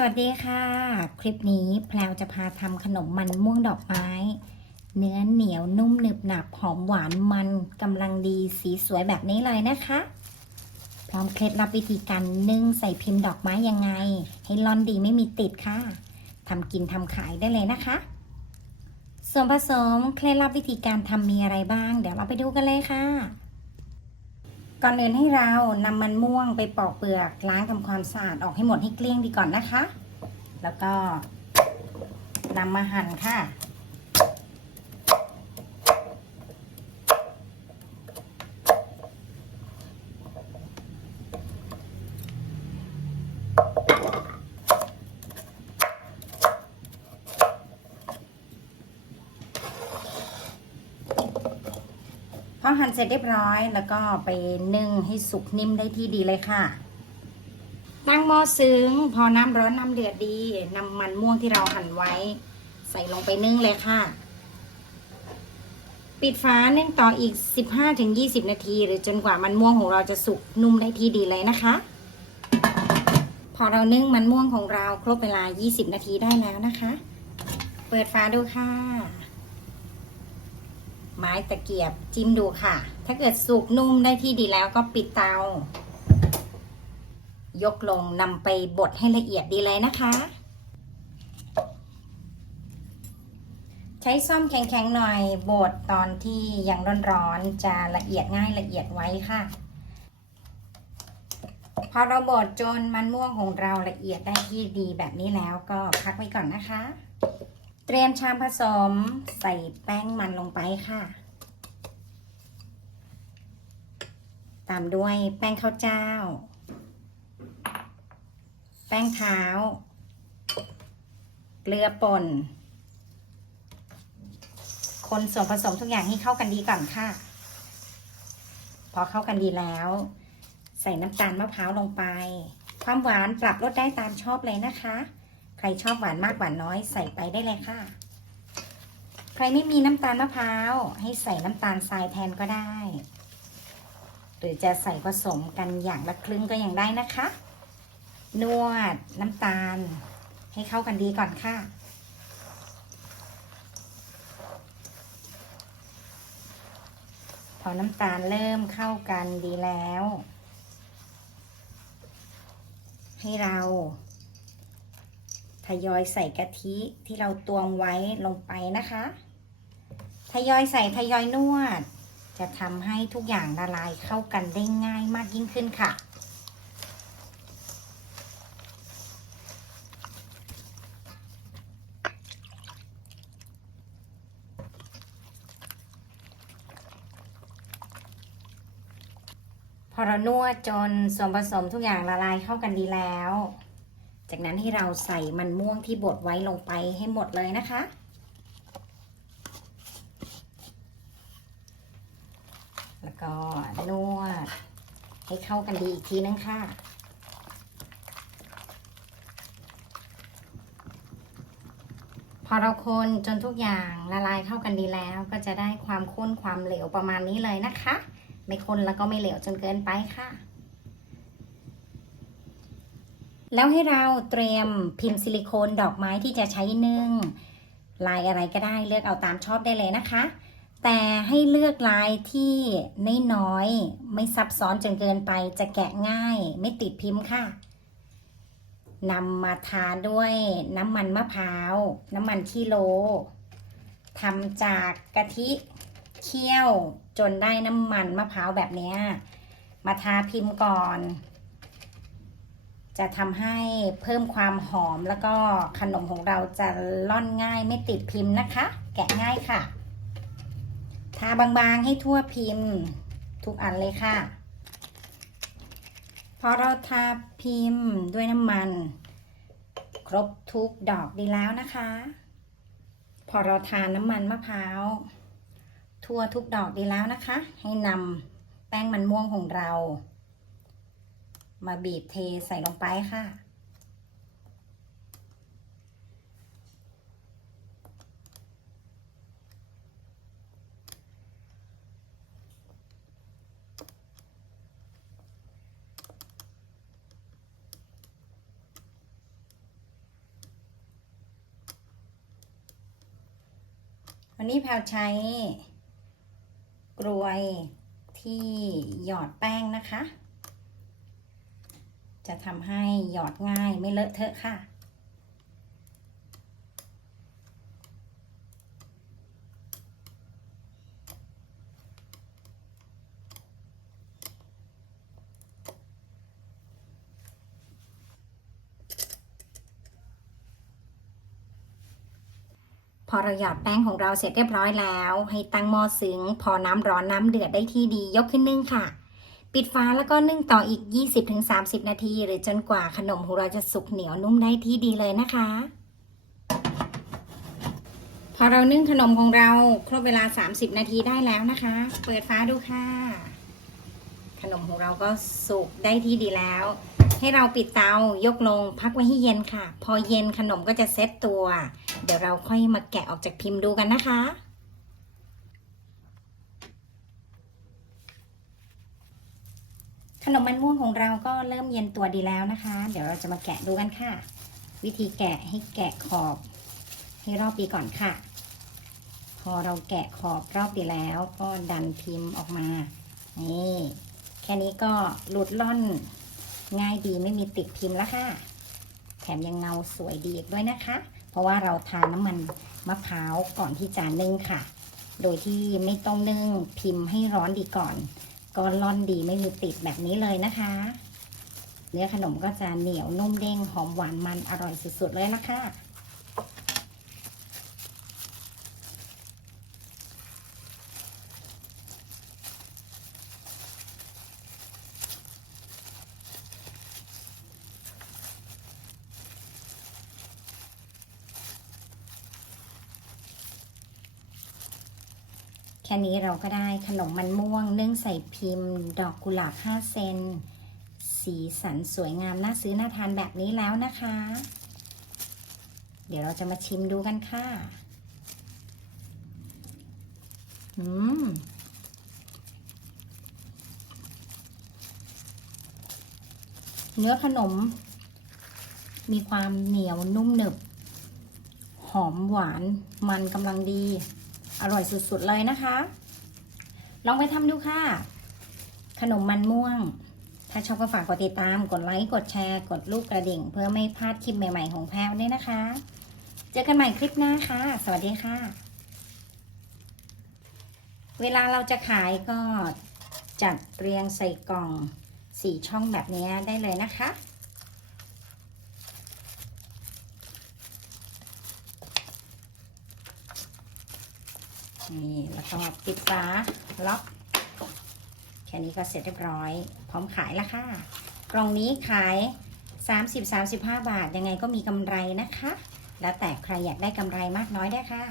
สวัสดีค่ะ คลิปนี้แพลวจะพาทำขนมมันม่วงดอกไม้ เนื้อเหนียวนุ่มหนึบหนับหอมหวานมันกำลังดีสีสวยแบบนี้เลยนะคะ พร้อมเคล็ดลับวิธีการนึ่งใส่พิมพ์ดอกไม้ยังไง ให้ร่อนดีไม่มีติดค่ะทำกินทำขายได้เลยนะคะ ส่วนผสมเคล็ดลับวิธีการทำมีอะไรบ้าง เดี๋ยวเราไปดูกันเลยค่ะ ก่อนอื่นให้เรานำมันม่วงไปปอกเปลือกล้างทำความสะอาดออกให้หมดให้เกลี้ยงดีก่อนนะคะ แล้วก็นำมาหั่นค่ะ พอหั่นเสร็จเรียบร้อย แล้วก็ไปนึ่งให้สุกนิ่มได้ที่ดีเลยค่ะ ตั้งหม้อซึ้ง พอน้ำร้อนน้ำเดือดดีนำมันม่วงที่เราหั่นไว้ ใส่ลงไปนึ่งเลยค่ะ ปิดฝานึ่งต่ออีก 15-20 นาที หรือจนกว่ามันม่วงของเราจะสุกนุ่มได้ที่ดีเลยนะคะ พอเรานึ่งมันม่วงของเราครบเวลา 20 นาทีได้แล้วนะคะ เปิดฝาดูค่ะ ไม้ตะเกียบจิ้มดูค่ะ ถ้าเกิดสุกนุ่มได้ที่ดีแล้วก็ปิดเตา ยกลงนำไปบดให้ละเอียดดีเลยนะคะ ใช้ซ่อมแข็งๆหน่อยบดตอนที่ยังร้อนๆจะละเอียดง่ายละเอียดไว้ค่ะพอเราบดจนมันม่วงของเราละเอียดได้ที่ดีแบบนี้แล้วก็พักไว้ก่อนนะคะ เตรียมชามผสมใส่แป้งมันลงไปค่ะ ตามด้วยแป้งข้าวเจ้า แป้งเท้า เกลือป่น คนส่วนผสมทุกอย่างให้เข้ากันดีก่อนค่ะ พอเข้ากันดีแล้ว ใส่น้ำตาลมะพร้าวลงไป ความหวานปรับลดได้ตามชอบเลยนะคะ ใครชอบหวานมากหวานน้อยใส่ไปได้เลยค่ะ ใครไม่มีน้ำตาลมะพร้าว ให้ใส่น้ำตาลทรายแทนก็ได้ หรือจะใส่ผสมกันอย่างละครึ่งก็ยังได้นะคะ นวดน้ำตาล ให้เข้ากันดีก่อนค่ะพอน้ำตาลเริ่มเข้ากันดีแล้ว ให้เรา ทยอยใส่กะทิที่เราตวงไว้ลงไปนะคะ ทยอยใส่ทยอยนวด จะทำให้ทุกอย่างละลายเข้ากันได้ง่ายมากยิ่งขึ้นค่ะพอเรานวดจนส่วนผสมทุกอย่างละลายเข้ากันดีแล้ว จากนั้นให้เราใส่มันม่วงที่บดไว้ลงไปให้หมดเลยนะคะ แล้วก็นวดให้เข้ากันดีอีกทีนึงค่ะพอเราคนจนทุกอย่างละลายเข้ากันดีแล้ว ก็จะได้ความข้นความเหลวประมาณนี้เลยนะคะ ไม่ข้นแล้วก็ไม่เหลวจนเกินไปค่ะ แล้วให้เราเตรียมพิมพ์ซิลิโคนดอกไม้ที่จะใช้นึ่งลายอะไรก็ได้เลือกเอาตามชอบได้เลยนะคะ แต่ให้เลือกลายที่ไม่น้อยไม่ซับซ้อนจนเกินไปจะแกะง่าย ไม่ติดพิมพ์ค่ะนำมาทาด้วยน้ำมันมะพร้าว น้ำมันขี้โลทำจากกะทิเคี่ยวจนได้น้ำมันมะพร้าวแบบนี้ มาทาพิมพ์ก่อน จะทำให้เพิ่มความหอมแล้วก็ขนมของเราจะล่อนง่ายไม่ติดพิมพ์นะคะ แกะง่ายค่ะ ทาบางๆให้ทั่วพิมพ์ ทุกอันเลยค่ะ พอเราทาพิมพ์ด้วยน้ำมัน ครบทุกดอกดีแล้วนะคะ พอเราทาน้ำมันมะพร้าว ทั่วทุกดอกดีแล้วนะคะ ให้นำแป้งมันม่วงของเรา มาบีบเทใส่ลงไปค่ะ วันนี้แพลใช้ กลวยที่หยอดแป้งนะคะ จะทำให้หยอดง่ายไม่เลอะเทอะค่ะ พอเราหยอดแป้งของเราเสร็จเรียบร้อยแล้ว ให้ตั้งหม้อซึ้งพอน้ำร้อนน้ำเดือดได้ที่ดียกขึ้นนึ่งค่ะ ปิดฝาแล้วก็นึ่งต่ออีก 20-30 นาที หรือจนกว่าขนมของเราจะสุกเหนียวนุ่มได้ที่ดีเลยนะคะ พอเรานึ่งขนมของเราครบเวลา 30 นาทีได้แล้วนะคะ เปิดฝาดูค่ะ ขนมของเราก็สุกได้ที่ดีแล้ว ให้เราปิดเตายกลงพักไว้ให้เย็นค่ะ พอเย็นขนมก็จะเซ็ตตัว เดี๋ยวเราค่อยมาแกะออกจากพิมพ์ดูกันนะคะ นมมันม่วงของเราก็เริ่มเย็นตัวดีแล้วนะคะ เดี๋ยวเราจะมาแกะดูกันค่ะ วิธีแกะให้แกะขอบให้รอบดีก่อนค่ะ พอเราแกะขอบรอบดีแล้ว ก็ดันพิมพ์ออกมา นี่แค่นี้ก็หลุดล่อนง่ายดีไม่มีติดพิมพ์แล้วค่ะ แถมยังเงาสวยดีอีกด้วยนะคะ เพราะว่าเราทาน้ำมันมะพร้าวก่อนที่จะนึ่งค่ะ โดยที่ไม่ต้องนึ่งพิมพ์ให้ร้อนดีก่อน ก็ร่อนดีไม่มีติดแบบนี้เลยนะคะ เนื้อขนมก็จะเหนียวนุ่มเด้งหอมหวานมันอร่อยสุดๆเลยนะคะ แค่นี้เราก็ได้ขนมมันม่วงนึ่งใส่พิมพ์ ดอกกุหลาบ 5 เซน สีสันสวยงามน่าซื้อน่าทานแบบนี้แล้วนะคะ เดี๋ยวเราจะมาชิมดูกันค่ะ อืมเนื้อขนม มีความเหนียวนุ่มหนึบ หอมหวานมันกำลังดี อร่อยสุดๆเลยนะคะ ลองไปทำดูค่ะ ขนมมันม่วง ถ้าชอบก็ฝากกดติดตาม กดไลค์ กดแชร์ กดลูกกระดิ่ง เพื่อไม่พลาดคลิปใหม่ ๆ ของแพรวด้วยนะคะ เจอกันใหม่คลิปหน้าค่ะ สวัสดีค่ะ เวลาเราจะขายก็จัดเรียงใส่กล่องสีช่องแบบนี้ได้เลยนะคะ นี่แล้วก็ปิดฝาล็อก แค่นี้ก็เสร็จเรียบร้อย พร้อมขายแล้วค่ะ กล่องนี้ขาย 30-35 บาท ยังไงก็มีกำไรนะคะ แล้วแต่ใครอยากได้กำไรมากน้อยได้ค่ะ